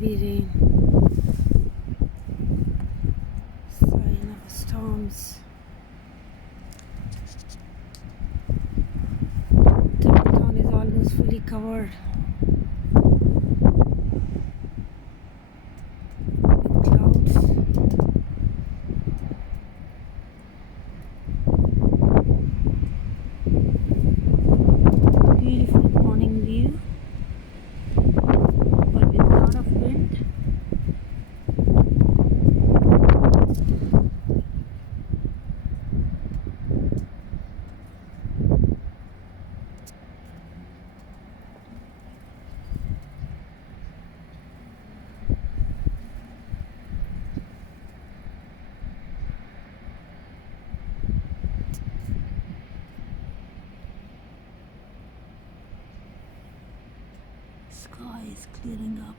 heavy rain, sign of storms. Downtown is almost fully covered with clouds. Beautiful morning view, but with a lot of wind. Sky is clearing up.